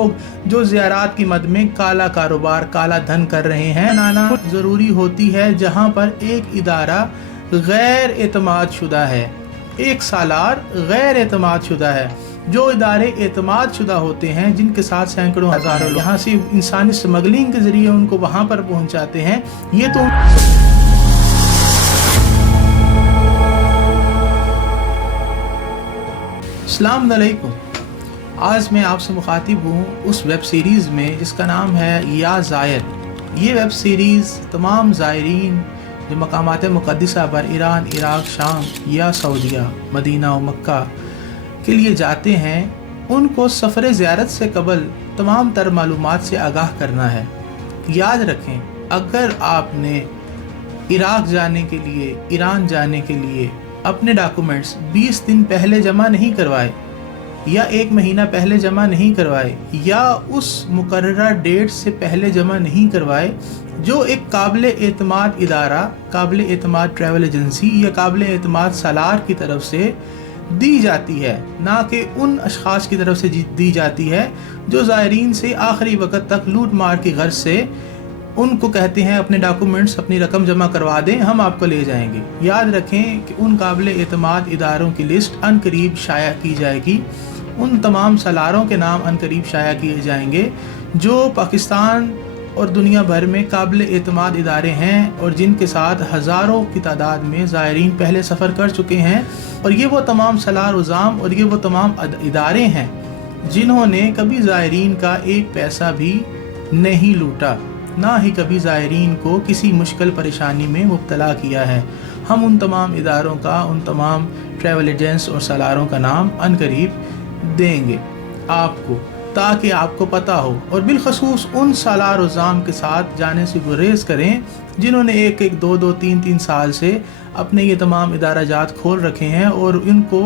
लोग जो ज़ियारात की मद में काला कारोबार, काला धन कर रहे हैं। नाना ज़रूरी होती है जहाँ पर एक इदारा गैर एतमाद शुदा है, एक सालार गैर एतमाद शुदा है। जो इदारे एतमाद शुदा होते हैं, जिनके साथ सैकड़ों हज़ारों लोग यहाँ से इंसानी स्मगलिंग के ज़रिए उनको वहाँ पर पहुँचाते हैं, ये तो अस्सलाम अलैकुम। आज मैं आपसे मुखातिब हूँ उस वेब सीरीज़ में जिसका नाम है या ज़ायर। ये वेब सीरीज़ तमाम ज़ायरीन जो मकामात मुक़द्दसा पर ईरान, इराक़, शाम या सऊदीया, मदीना और मक्का के लिए जाते हैं, उनको सफ़र ज़ियारत से कबल तमाम तर मालूमात से आगाह करना है। याद रखें, अगर आपने इराक़ जाने के लिए, ईरान जाने के लिए अपने डॉक्यूमेंट्स 20 दिन पहले जमा नहीं करवाए या 1 महीना पहले जमा नहीं करवाए या उस मुकर्ररा डेट से पहले जमा नहीं करवाए जो एक काबिल एतमाद इदारा, काबिल एतमाद ट्रैवल एजेंसी या काबिल एतमाद सालार की तरफ से दी जाती है, ना कि उन अशख़ास की तरफ से दी जाती है जो ज़ायरीन से आखिरी वक्त तक लूट मार की गर्ज से उनको कहते हैं अपने डॉक्यूमेंट्स, अपनी रकम जमा करवा दें, हम आपको ले जाएंगे। याद रखें कि उन काबिल एतमाद इदारों की लिस्ट अनकरीब शाया की जाएगी। उन तमाम सलारों के नाम अनकरीब शाया किए जाएंगे जो पाकिस्तान और दुनिया भर में काबिल एतमाद इदारे हैं और जिनके साथ हज़ारों की तादाद में ज़ायरीन पहले सफ़र कर चुके हैं। और ये वो तमाम सलार उज़ाम और ये वो तमाम इदारे हैं जिन्होंने कभी ज़ायरीन का एक पैसा भी नहीं लूटा, ना ही कभी ज़ायरीन को किसी मुश्किल परेशानी में मुब्तला किया है। हम उन तमाम इदारों का, उन तमाम ट्रैवल एजेंट्स और सलारों का नाम अनकरीब देंगे आपको, ताकि आपको पता हो। और बिलखसूस उन सालार उज़ाम के साथ जाने से गुरेज करें जिन्होंने 1-1, 2-2, 3-3 साल से अपने ये तमाम इदारा जात खोल रखे हैं और इनको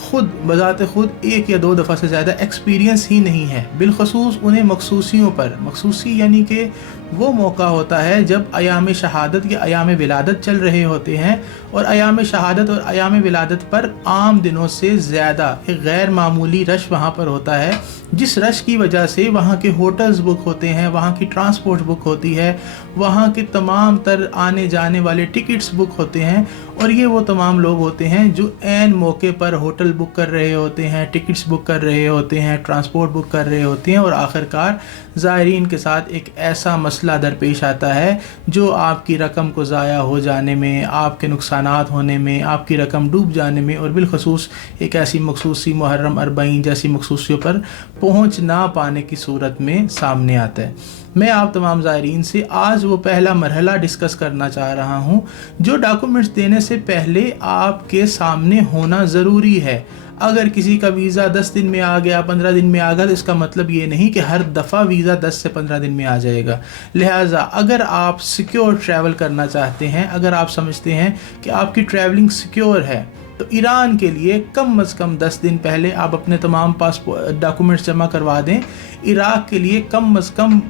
खुद बज़ाते खुद 1 या 2 दफ़ा से ज़्यादा एक्सपीरियंस ही नहीं है। बिलखसूस उन्हें मखसूसियों पर, मखसूसी यानी कि वो मौका होता है जब अयाम शहादत या अयाम विलादत चल रहे होते हैं और अयाम शहादत और अयाम विलादत पर आम दिनों से ज़्यादा एक गैर मामूली रश वहाँ पर होता है, जिस रश की वजह से वहाँ के होटल्स बुक होते हैं, वहाँ की ट्रांसपोर्ट बुक होती है, वहाँ के तमाम तर आने जाने वाले टिकट्स बुक होते हैं। और ये वो तमाम लोग होते हैं जो ऐन मौके पर होटल बुक कर रहे होते हैं, टिकट्स बुक कर रहे होते हैं, ट्रांसपोर्ट बुक कर रहे होते हैं और आखिरकार ज़ायरीन के साथ एक ऐसा मसला दरपेश आता है जो आपकी रकम को ज़ाया हो जाने में, आपके नुकसानात होने में, आपकी रकम डूब जाने में और बिलखसूस एक ऐसी मखसूसी मुहर्रम 40 जैसी मखसूसियों पर पहुँच ना पाने की सूरत में सामने आता है। मैं आप तमाम ज़ायरीन से आज वो पहला मरहला डिस्कस करना चाह रहा हूँ जो डॉक्यूमेंट्स देने से पहले आपके सामने होना ज़रूरी है। अगर किसी का वीज़ा 10 दिन में आ गया, 15 दिन में आ गया, तो इसका मतलब ये नहीं कि हर दफ़ा वीज़ा 10 से 15 दिन में आ जाएगा। लिहाजा अगर आप सिक्योर ट्रैवल करना चाहते हैं, अगर आप समझते हैं कि आपकी ट्रैवलिंग सिक्योर है, तो ईरान के लिए कम अज़ कम 10 दिन पहले आप अपने तमाम पासपोर्ट डॉक्यूमेंट्स जमा करवा दें। इराक़ के लिए कम अज़ कम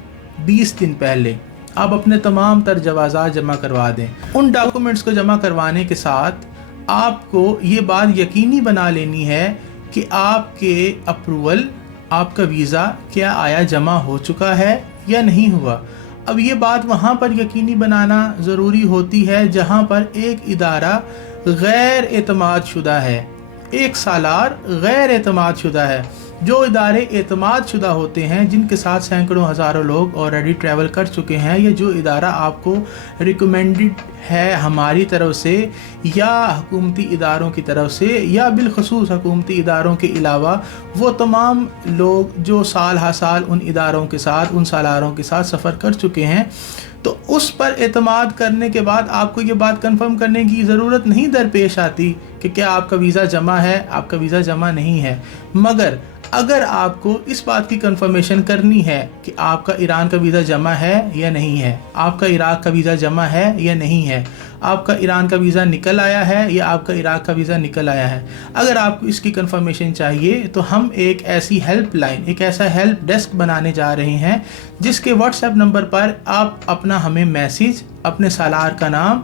20 दिन पहले आप अपने तमाम तर जवाज़ात जमा करवा दें। उन डॉक्यूमेंट्स को जमा करवाने के साथ आपको ये बात यकीनी बना लेनी है कि आपके अप्रूवल, आपका वीज़ा क्या आया जमा हो चुका है या नहीं हुआ। अब ये बात वहाँ पर यकीनी बनाना ज़रूरी होती है जहाँ पर एक इदारा गैर एतमाद शुदा है, एक सालार गैर एतमाद शुदा है। जो इदारे एतमाद शुदा होते हैं, जिनके साथ सैकड़ों हज़ारों लोग ऑलरेडी ट्रैवल कर चुके हैं, या जो इदारा आपको रिकमेंडेड है हमारी तरफ से या हुकूमती इदारों की तरफ से या बिलखसूस हुकूमती इदारों के अलावा वो तमाम लोग जो साल हा साल उन इदारों के साथ, उन सालारों के साथ सफ़र कर चुके हैं, तो उस पर एतमाद करने के बाद आपको ये बात कंफर्म करने की ज़रूरत नहीं दरपेश आती कि क्या आपका वीज़ा जमा है, आपका वीज़ा जमा नहीं है। मगर अगर आपको इस बात की कंफर्मेशन करनी है कि आपका ईरान का वीज़ा जमा है या नहीं है, आपका इराक़ का वीज़ा जमा है या नहीं है, आपका ईरान का वीज़ा निकल आया है या आपका इराक़ का वीज़ा निकल आया है, अगर आपको इसकी कंफर्मेशन चाहिए तो हम एक ऐसी हेल्प लाइन, एक ऐसा हेल्प डेस्क बनाने जा रहे हैं जिसके व्हाट्सएप नंबर पर आप अपना हमें मैसेज, अपने सालार का नाम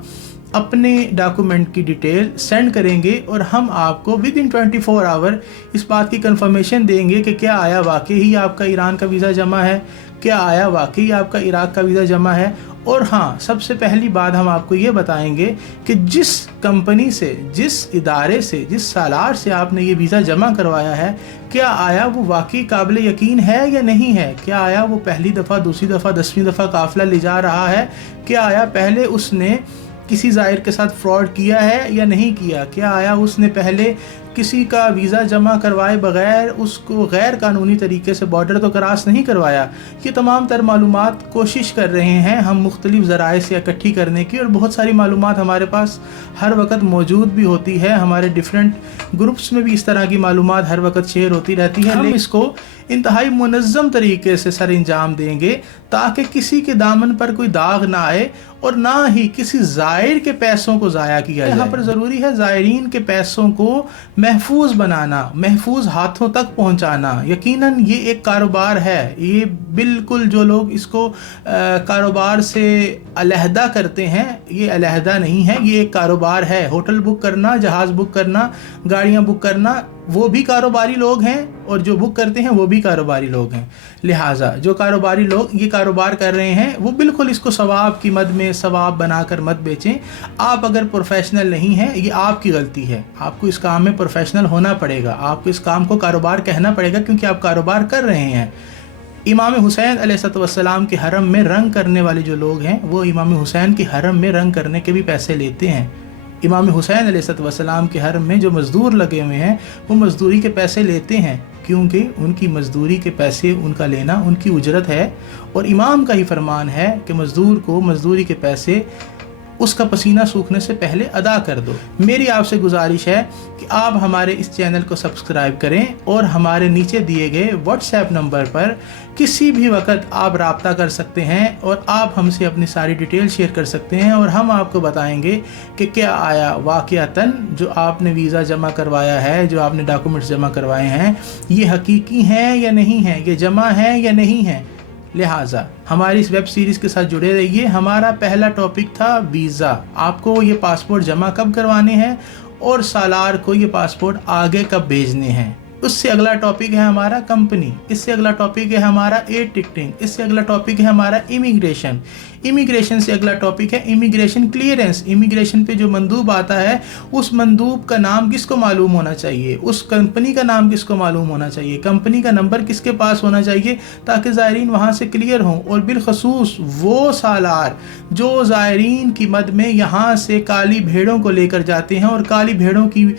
اپنے ڈاکومنٹ کی ڈیٹیل سینڈ کریں گے اور ہم آپ کو ود ان 24 آور اس بات کی کنفرمیشن دیں گے کہ کیا آیا واقعی ہی آپ کا ایران کا ویزا جمع ہے، کیا آیا واقعی آپ کا عراق کا ویزا جمع ہے۔ اور ہاں، سب سے پہلی بات ہم آپ کو یہ بتائیں گے کہ جس کمپنی سے، جس ادارے سے، جس سالار سے آپ نے یہ ویزا جمع کروایا ہے، کیا آیا وہ واقعی قابل یقین ہے یا نہیں ہے، کیا آیا وہ پہلی دفعہ، دوسری دفعہ، 10ویں دفعہ قافلہ لے جا رہا ہے، کیا آیا پہلے اس نے کسی زائر کے ساتھ فراڈ کیا ہے یا نہیں کیا، کیا آیا اس نے پہلے کسی کا ویزا جمع کروائے بغیر اس کو غیر قانونی طریقے سے بارڈر تو کراس نہیں کروایا۔ یہ تمام تر معلومات کوشش کر رہے ہیں ہم مختلف ذرائع سے اکٹھی کرنے کی، اور بہت ساری معلومات ہمارے پاس ہر وقت موجود بھی ہوتی ہے، ہمارے ڈیفرنٹ گروپس میں بھی اس طرح کی معلومات ہر وقت شیئر ہوتی رہتی ہے۔ ہم اس کو انتہائی منظم طریقے سے سر انجام دیں گے تاکہ کسی کے دامن پر کوئی داغ نہ آئے اور نہ ہی کسی زائر کے پیسوں کو ضائع کیا جائے۔ یہاں پر ضروری ہے زائرین کے پیسوں کو محفوظ بنانا، محفوظ ہاتھوں تک پہنچانا۔ یقیناً یہ ایک کاروبار ہے، یہ بالکل جو لوگ اس کو کاروبار سے علیحدہ کرتے ہیں، یہ علیحدہ نہیں ہے، یہ ایک کاروبار ہے۔ ہوٹل بک کرنا، جہاز بک کرنا، گاڑیاں بک کرنا، وہ بھی کاروباری لوگ ہیں، اور جو بک کرتے ہیں وہ بھی کاروباری لوگ ہیں۔ لہٰذا جو کاروباری لوگ یہ کاروبار کر رہے ہیں وہ بالکل اس کو ثواب کی مد میں ثواب بنا کر مت بیچیں۔ آپ اگر پروفیشنل نہیں ہیں، یہ آپ کی غلطی ہے، آپ کو اس کام میں پروفیشنل ہونا پڑے گا، آپ کو اس کام کو کاروبار کہنا پڑے گا کیونکہ آپ کاروبار کر رہے ہیں۔ امام حسین علیہ السلام کے حرم میں رنگ کرنے والے جو لوگ ہیں وہ امام حسین کے حرم میں رنگ کرنے کے بھی پیسے لیتے ہیں۔ امام حسین علیہ السلام کے حرم میں جو مزدور لگے ہوئے ہیں وہ مزدوری کے پیسے لیتے ہیں، کیونکہ ان کی مزدوری کے پیسے ان کا لینا ان کی اجرت ہے، اور امام کا ہی فرمان ہے کہ مزدور کو مزدوری کے پیسے اس کا پسینہ سوکھنے سے پہلے ادا کر دو۔ میری آپ سے گزارش ہے کہ آپ ہمارے اس چینل کو سبسکرائب کریں اور ہمارے نیچے دیے گئے واٹس ایپ نمبر پر کسی بھی وقت آپ رابطہ کر سکتے ہیں اور آپ ہم سے اپنی ساری ڈیٹیل شیئر کر سکتے ہیں، اور ہم آپ کو بتائیں گے کہ کیا آیا واقعتاً جو آپ نے ویزا جمع کروایا ہے، جو آپ نے ڈاکومنٹس جمع کروائے ہیں، یہ حقیقی ہیں یا نہیں ہیں، یہ جمع ہیں یا نہیں ہیں۔ لہٰذا ہماری اس ویب سیریز کے ساتھ جڑے رہیے۔ ہمارا پہلا ٹاپک تھا ویزا، آپ کو یہ پاسپورٹ جمع کب کروانے ہیں اور سالار کو یہ پاسپورٹ آگے کب بھیجنے ہیں۔ اس سے اگلا ٹاپک ہے ہمارا کمپنی، اس سے اگلا ٹاپک ہے ہمارا ایئر ٹکٹنگ، اس سے اگلا ٹاپک ہے ہمارا امیگریشن، امیگریشن سے اگلا ٹاپک ہے امیگریشن کلیئرنس، امیگریشن پہ جو مندوب آتا ہے اس مندوب کا نام کس کو معلوم ہونا چاہیے، اس کمپنی کا نام کس کو معلوم ہونا چاہیے، کمپنی کا نمبر کس کے پاس ہونا چاہیے تاکہ زائرین وہاں سے کلیئر ہوں، اور بالخصوص وہ سالار جو زائرین کی مد میں یہاں سے کالی بھیڑوں کو لے کر جاتے ہیں، اور کالی بھیڑوں کی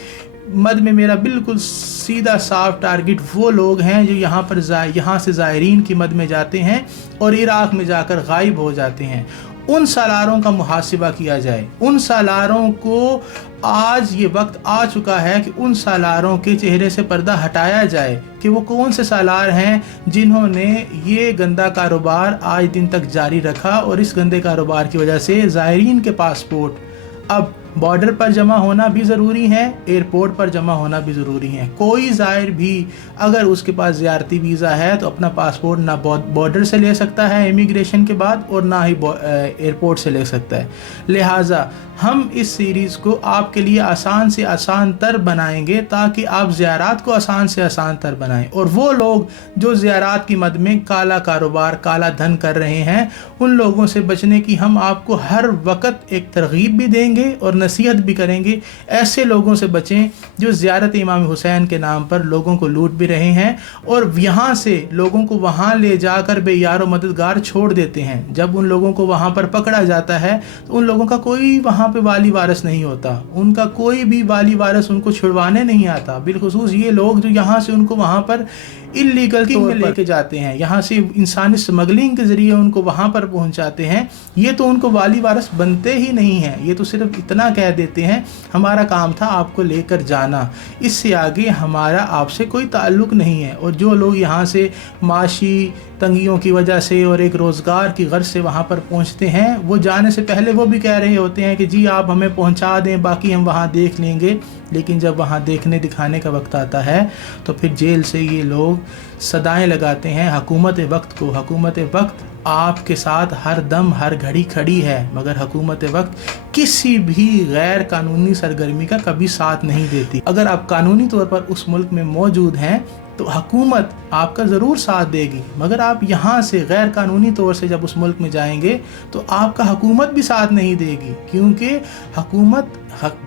مد میں میرا بالکل سیدھا صاف ٹارگٹ وہ لوگ ہیں جو یہاں سے زائرین کی مد میں جاتے ہیں اور عراق میں جا کر غائب ہو جاتے ہیں۔ ان سالاروں کا محاسبہ کیا جائے، ان سالاروں کو آج یہ وقت آ چکا ہے کہ ان سالاروں کے چہرے سے پردہ ہٹایا جائے کہ وہ کون سے سالار ہیں جنہوں نے یہ گندا کاروبار آج دن تک جاری رکھا، اور اس گندے کاروبار کی وجہ سے زائرین کے پاسپورٹ اب بارڈر پر جمع ہونا بھی ضروری ہے، ایئرپورٹ پر جمع ہونا بھی ضروری ہے۔ کوئی زائر بھی اگر اس کے پاس زیارتی ویزا ہے تو اپنا پاسپورٹ نہ بارڈر سے لے سکتا ہے امیگریشن کے بعد، اور نہ ہی ایئرپورٹ سے لے سکتا ہے۔ لہٰذا ہم اس سیریز کو آپ کے لیے آسان سے آسان تر بنائیں گے تاکہ آپ زیارات کو آسان سے آسان تر بنائیں، اور وہ لوگ جو زیارات کی مد میں کالا کاروبار، کالا دھن کر رہے ہیں، ان لوگوں سے بچنے کی ہم آپ کو ہر وقت ایک ترغیب بھی دیں گے اور نصیحت بھی کریں گے۔ ایسے لوگوں سے بچیں جو زیارت امام حسین کے نام پر لوگوں کو لوٹ بھی رہے ہیں اور یہاں سے لوگوں کو وہاں لے جا کر بے یار و مددگار چھوڑ دیتے ہیں۔ جب ان لوگوں کو وہاں پر پکڑا جاتا ہے تو ان لوگوں کا کوئی وہاں پہ والی وارث نہیں ہوتا، ان کا کوئی بھی والی وارث ان کو چھڑوانے نہیں آتا، بالخصوص یہ لوگ جو یہاں سے ان کو وہاں پر انلیگل طور پر لے کے جاتے ہیں، یہاں سے انسانی سمگلنگ کے ذریعے ان کو وہاں پر پہنچاتے ہیں۔ یہ تو ان کو والی وارث بنتے ہی نہیں ہیں، یہ تو صرف اتنا کہہ دیتے ہیں ہمارا کام تھا آپ کو لے کر جانا، اس سے آگے ہمارا آپ سے کوئی تعلق نہیں ہے۔ اور جو لوگ یہاں سے معاشی तंगियों की वजह से और एक रोज़गार की गर्ज से वहाँ पर पहुँचते हैं, वो जाने से पहले वो भी कह रहे होते हैं कि जी आप हमें पहुँचा दें, बाकी हम वहाँ देख लेंगे। लेकिन जब वहाँ देखने दिखाने का वक्त आता है तो फिर जेल से ये लोग सदाएं लगाते हैं हुकूमत वक्त को। हुकूमत वक्त आपके साथ हर दम हर घड़ी खड़ी है, मगर हुकूमत वक्त किसी भी गैर कानूनी सरगर्मी का कभी साथ नहीं देती। अगर आप कानूनी तौर पर उस मुल्क में मौजूद हैं तो हुकूमत आपका ज़रूर साथ देगी, मगर आप यहाँ से गैर कानूनी तौर से जब उस मुल्क में जाएंगे तो आपका हुकूमत भी साथ नहीं देगी, क्योंकि हुकूमत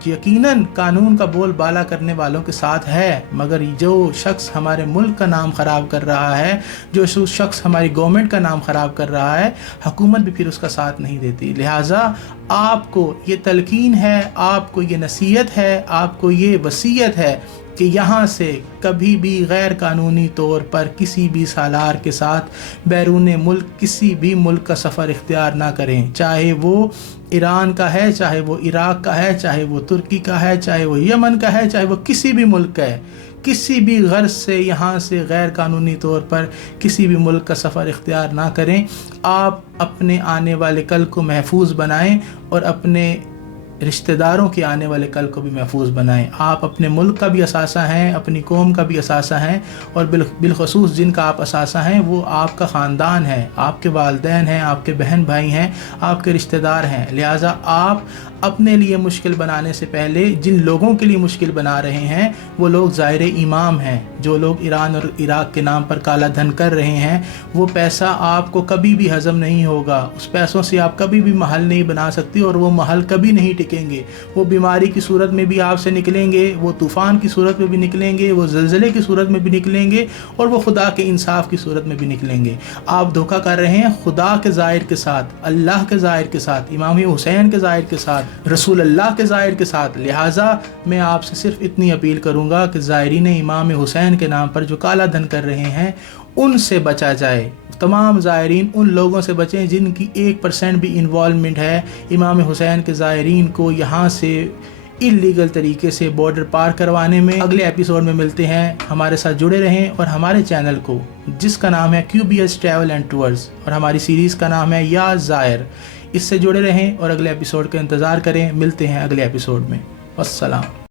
यकीनन कानून का बोल बाला करने वालों के साथ है, मगर जो शख्स हमारे मुल्क का नाम ख़राब कर रहा है, जो शख्स हमारी गवर्नमेंट का नाम ख़राब कर रहा है, हुकूमत भी फिर उसका साथ नहीं देती। लिहाजा आपको ये तलकीन है, आपको ये नसीहत है, आपको ये वसीयत है कि यहाँ से कभी भी गैर कानूनी तौर पर किसी भी सालार के साथ बैरून मुल्क किसी भी मुल्क का सफ़र इख्तियार ना करें, चाहे वो ईरान का है, चाहे वो इराक़ का है, चाहे वो तुर्की का है, चाहे वो यमन का है, चाहे वो किसी भी मुल्क का है। किसी भी गर्ज से यहाँ से गैर कानूनी तौर पर किसी भी मुल्क का सफ़र इख्तियार ना करें। आप अपने आने वाले कल को महफूज बनाएं और अपने रिश्तेदारों के आने वाले कल को भी महफूज बनाएं। आप अपने मुल्क का भी असासा हैं, अपनी कौम का भी असासा हैं, और बिलखसूस जिनका आप असासा हैं वो आपका ख़ानदान है, आपके वालिदैन हैं, आपके बहन भाई हैं, आपके रिश्तेदार हैं। लिहाजा आप अपने लिए मुश्किल बनाने से पहले जिन लोगों के लिए मुश्किल बना रहे हैं वो लोग ज़ाहिर इमाम हैं। जो लोग ईरान और इराक़ के नाम पर काला धन कर रहे हैं, वो पैसा आपको कभी भी हज़म नहीं होगा, उस पैसों से आप कभी भी महल नहीं बना सकती, और वो महल कभी नहीं टिकेंगे। वो बीमारी की सूरत में भी आपसे निकलेंगे, वो तूफ़ान की सूरत में भी निकलेंगे, वो ज़लज़ले की सूरत में भी निकलेंगे, और वो खुदा के इंसाफ की सूरत में भी निकलेंगे। आप धोखा कर रहे हैं खुदा के ज़ाहिर के साथ, अल्लाह के ज़ाहिर के साथ, इमाम हुसैन के ज़ाहिर के साथ, रसूल अल्लाह के ज़ाहिर के साथ। लिहाजा मैं आपसे सिर्फ इतनी अपील करूँगा कि ज़ाहिरीन इमाम हुसैन के नाम पर जो काला धन कर रहे हैं उनसे बचा जाए। तमाम ज़ाहिरीन उन लोगों से बचें जिनकी 1% भी इन्वॉल्वमेंट है इमाम हुसैन के ज़ाहिरीन को यहाँ से इल्लीगल तरीके से बॉर्डर पार करवाने में। अगले एपिसोड में मिलते हैं, हमारे साथ जुड़े रहें, और हमारे चैनल को जिसका नाम है QBS ट्रैवल एंड टूर्स, और हमारी सीरीज़ का नाम है या ज़ाहिर, इससे जुड़े रहें और अगले एपिसोड का इंतज़ार करें। मिलते हैं अगले एपिसोड में। वस्सलाम।